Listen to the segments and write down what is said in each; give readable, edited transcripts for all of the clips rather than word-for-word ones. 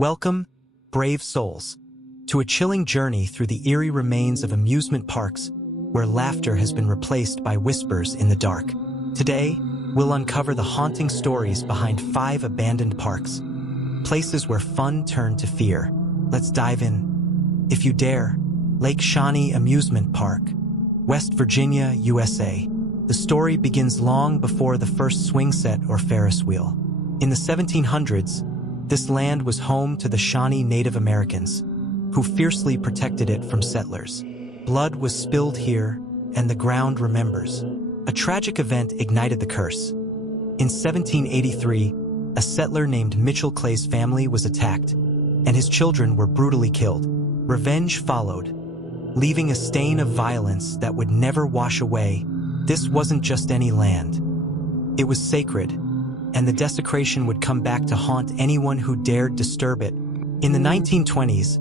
Welcome, brave souls, to a chilling journey through the eerie remains of amusement parks where laughter has been replaced by whispers in the dark. Today, we'll uncover the haunting stories behind 5 abandoned parks, places where fun turned to fear. Let's dive in. If you dare, Lake Shawnee Amusement Park, West Virginia, USA. The story begins long before the first swing set or Ferris wheel. In the 1700s, this land was home to the Shawnee Native Americans, who fiercely protected it from settlers. Blood was spilled here, and the ground remembers. A tragic event ignited the curse. In 1783, a settler named Mitchell Clay's family was attacked, and his children were brutally killed. Revenge followed, leaving a stain of violence that would never wash away. This wasn't just any land. It was sacred, and the desecration would come back to haunt anyone who dared disturb it. In the 1920s,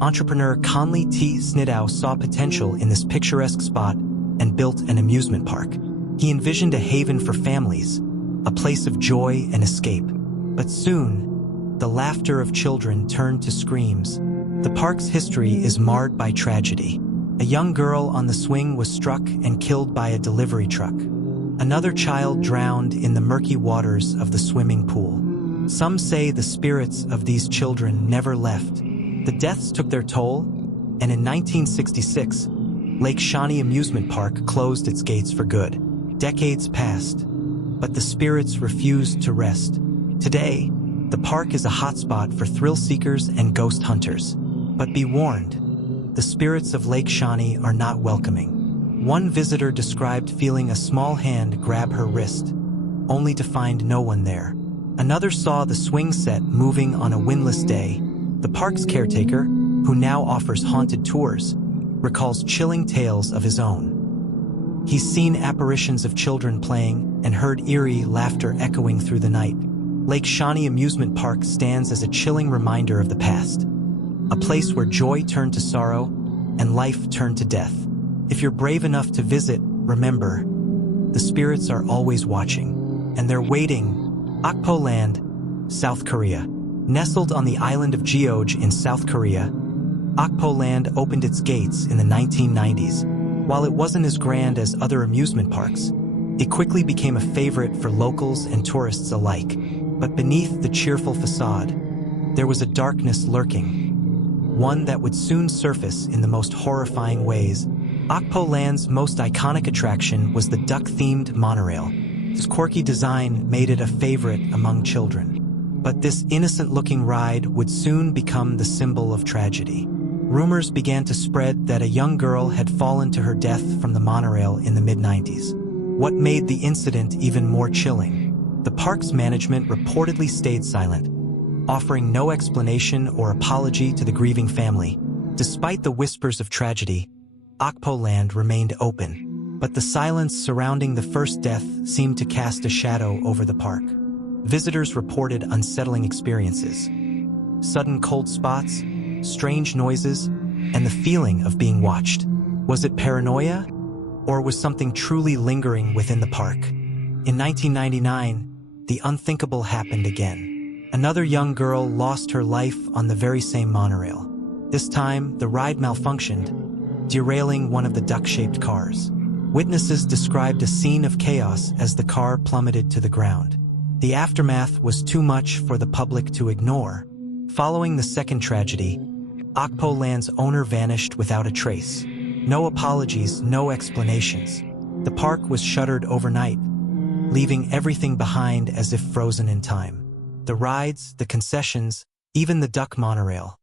entrepreneur Conley T. Snidow saw potential in this picturesque spot and built an amusement park. He envisioned a haven for families, a place of joy and escape. But soon, the laughter of children turned to screams. The park's history is marred by tragedy. A young girl on the swing was struck and killed by a delivery truck. Another child drowned in the murky waters of the swimming pool. Some say the spirits of these children never left. The deaths took their toll, and in 1966, Lake Shawnee Amusement Park closed its gates for good. Decades passed, but the spirits refused to rest. Today, the park is a hotspot for thrill seekers and ghost hunters. But be warned, the spirits of Lake Shawnee are not welcoming. One visitor described feeling a small hand grab her wrist, only to find no one there. Another saw the swing set moving on a windless day. The park's caretaker, who now offers haunted tours, recalls chilling tales of his own. He's seen apparitions of children playing and heard eerie laughter echoing through the night. Lake Shawnee Amusement Park stands as a chilling reminder of the past, a place where joy turned to sorrow and life turned to death. If you're brave enough to visit, remember, the spirits are always watching, and they're waiting. Akpo Land, South Korea. Nestled on the island of Jeoj in South Korea, Akpo Land opened its gates in the 1990s. While it wasn't as grand as other amusement parks, it quickly became a favorite for locals and tourists alike. But beneath the cheerful facade, there was a darkness lurking, one that would soon surface in the most horrifying ways. Akpo Land's most iconic attraction was the duck-themed monorail. Its quirky design made it a favorite among children. But this innocent-looking ride would soon become the symbol of tragedy. Rumors began to spread that a young girl had fallen to her death from the monorail in the mid-90s. What made the incident even more chilling? The park's management reportedly stayed silent, offering no explanation or apology to the grieving family. Despite the whispers of tragedy, Akpo Land remained open, but the silence surrounding the first death seemed to cast a shadow over the park. Visitors reported unsettling experiences, sudden cold spots, strange noises, and the feeling of being watched. Was it paranoia, or was something truly lingering within the park? In 1999, the unthinkable happened again. Another young girl lost her life on the very same monorail. This time, the ride malfunctioned, derailing one of the duck-shaped cars. Witnesses described a scene of chaos as the car plummeted to the ground. The aftermath was too much for the public to ignore. Following the second tragedy, Akpo Land's owner vanished without a trace. No apologies, no explanations. The park was shuttered overnight, leaving everything behind as if frozen in time. The rides, the concessions, even the duck monorail,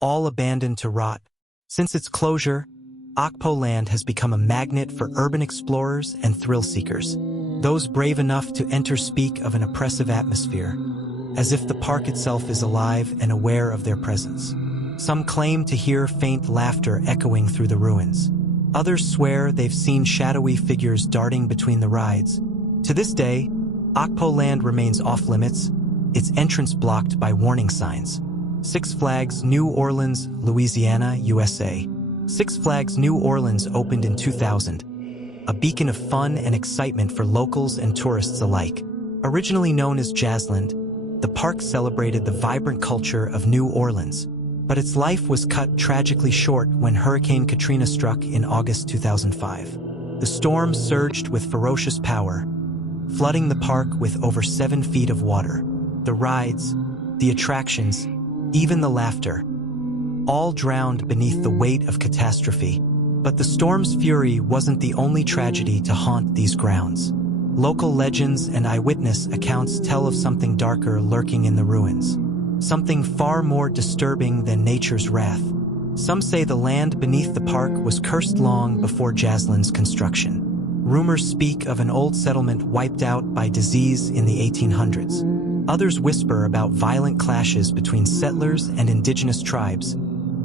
all abandoned to rot. Since its closure, Akpo Land has become a magnet for urban explorers and thrill seekers. Those brave enough to enter speak of an oppressive atmosphere, as if the park itself is alive and aware of their presence. Some claim to hear faint laughter echoing through the ruins. Others swear they've seen shadowy figures darting between the rides. To this day, Akpo Land remains off-limits, its entrance blocked by warning signs. Six Flags New Orleans, Louisiana, USA. Six Flags New Orleans opened in 2000, a beacon of fun and excitement for locals and tourists alike. Originally known as Jazzland, the park celebrated the vibrant culture of New Orleans, but its life was cut tragically short when Hurricane Katrina struck in August 2005. The storm surged with ferocious power, flooding the park with over 7 feet of water. The rides, the attractions, even the laughter, all drowned beneath the weight of catastrophe. But the storm's fury wasn't the only tragedy to haunt these grounds. Local legends and eyewitness accounts tell of something darker lurking in the ruins, something far more disturbing than nature's wrath. Some say the land beneath the park was cursed long before Jaslin's construction. Rumors speak of an old settlement wiped out by disease in the 1800s. Others whisper about violent clashes between settlers and indigenous tribes,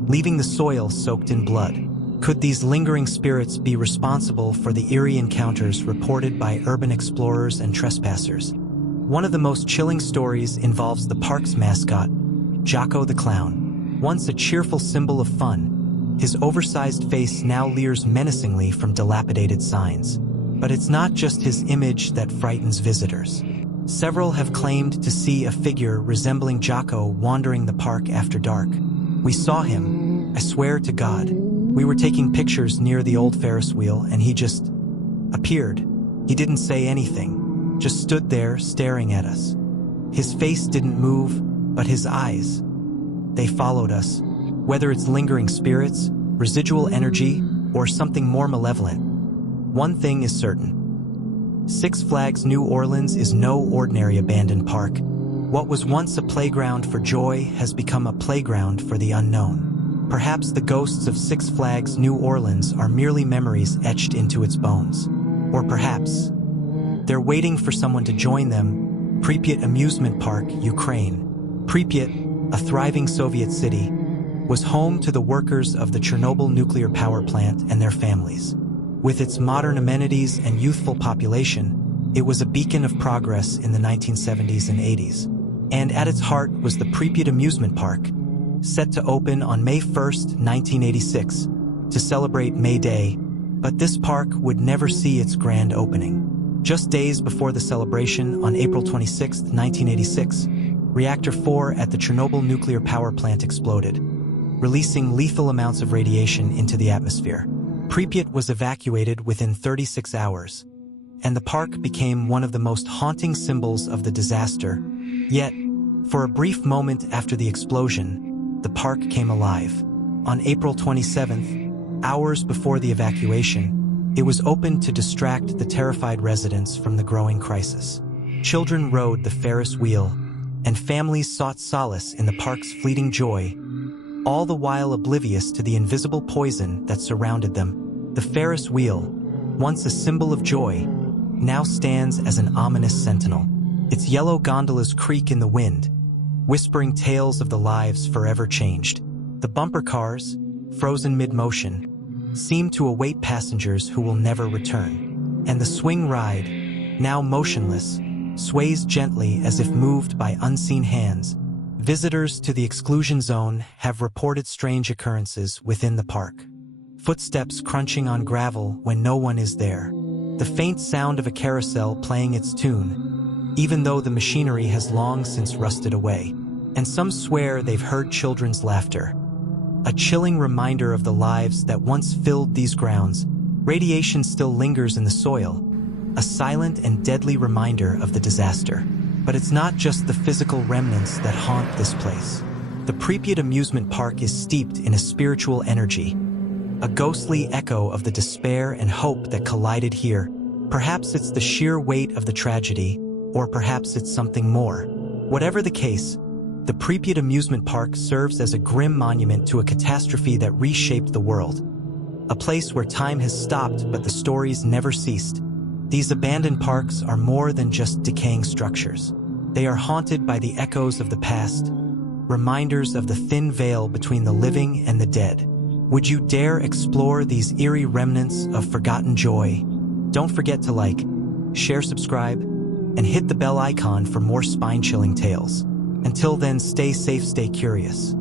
leaving the soil soaked in blood. Could these lingering spirits be responsible for the eerie encounters reported by urban explorers and trespassers? One of the most chilling stories involves the park's mascot, Jocko the Clown. Once a cheerful symbol of fun, his oversized face now leers menacingly from dilapidated signs. But it's not just his image that frightens visitors. Several have claimed to see a figure resembling Jocko wandering the park after dark. "We saw him, I swear to God. We were taking pictures near the old Ferris wheel and he just appeared. He didn't say anything, just stood there staring at us. His face didn't move, but his eyes, they followed us. Whether it's lingering spirits, residual energy, or something more malevolent, one thing is certain. Six Flags New Orleans is no ordinary abandoned park. What was once a playground for joy has become a playground for the unknown. Perhaps the ghosts of Six Flags New Orleans are merely memories etched into its bones. Or perhaps they're waiting for someone to join them. Pripyat Amusement Park, Ukraine. Pripyat, a thriving Soviet city, was home to the workers of the Chernobyl nuclear power plant and their families. With its modern amenities and youthful population, it was a beacon of progress in the 1970s and 80s. And at its heart was the Pripyat Amusement Park, set to open on May 1st, 1986, to celebrate May Day, but this park would never see its grand opening. Just days before the celebration, on April 26, 1986, Reactor 4 at the Chernobyl nuclear power plant exploded, releasing lethal amounts of radiation into the atmosphere. Pripyat was evacuated within 36 hours, and the park became one of the most haunting symbols of the disaster. Yet, for a brief moment after the explosion, the park came alive. On April 27th, hours before the evacuation, it was opened to distract the terrified residents from the growing crisis. Children rode the Ferris wheel, and families sought solace in the park's fleeting joy, all the while oblivious to the invisible poison that surrounded them. The Ferris wheel, once a symbol of joy, now stands as an ominous sentinel. Its yellow gondolas creak in the wind, whispering tales of the lives forever changed. The bumper cars, frozen mid-motion, seem to await passengers who will never return. And the swing ride, now motionless, sways gently as if moved by unseen hands. Visitors to the exclusion zone have reported strange occurrences within the park. Footsteps crunching on gravel when no one is there. The faint sound of a carousel playing its tune, even though the machinery has long since rusted away. And some swear they've heard children's laughter. A chilling reminder of the lives that once filled these grounds. Radiation still lingers in the soil, a silent and deadly reminder of the disaster. But it's not just the physical remnants that haunt this place. The Pripyat Amusement Park is steeped in a spiritual energy, a ghostly echo of the despair and hope that collided here. Perhaps it's the sheer weight of the tragedy, or perhaps it's something more. Whatever the case, the Pripyat Amusement Park serves as a grim monument to a catastrophe that reshaped the world. A place where time has stopped but the stories never ceased. These abandoned parks are more than just decaying structures. They are haunted by the echoes of the past, reminders of the thin veil between the living and the dead. Would you dare explore these eerie remnants of forgotten joy? Don't forget to like, share, subscribe, and hit the bell icon for more spine-chilling tales. Until then, stay safe, stay curious.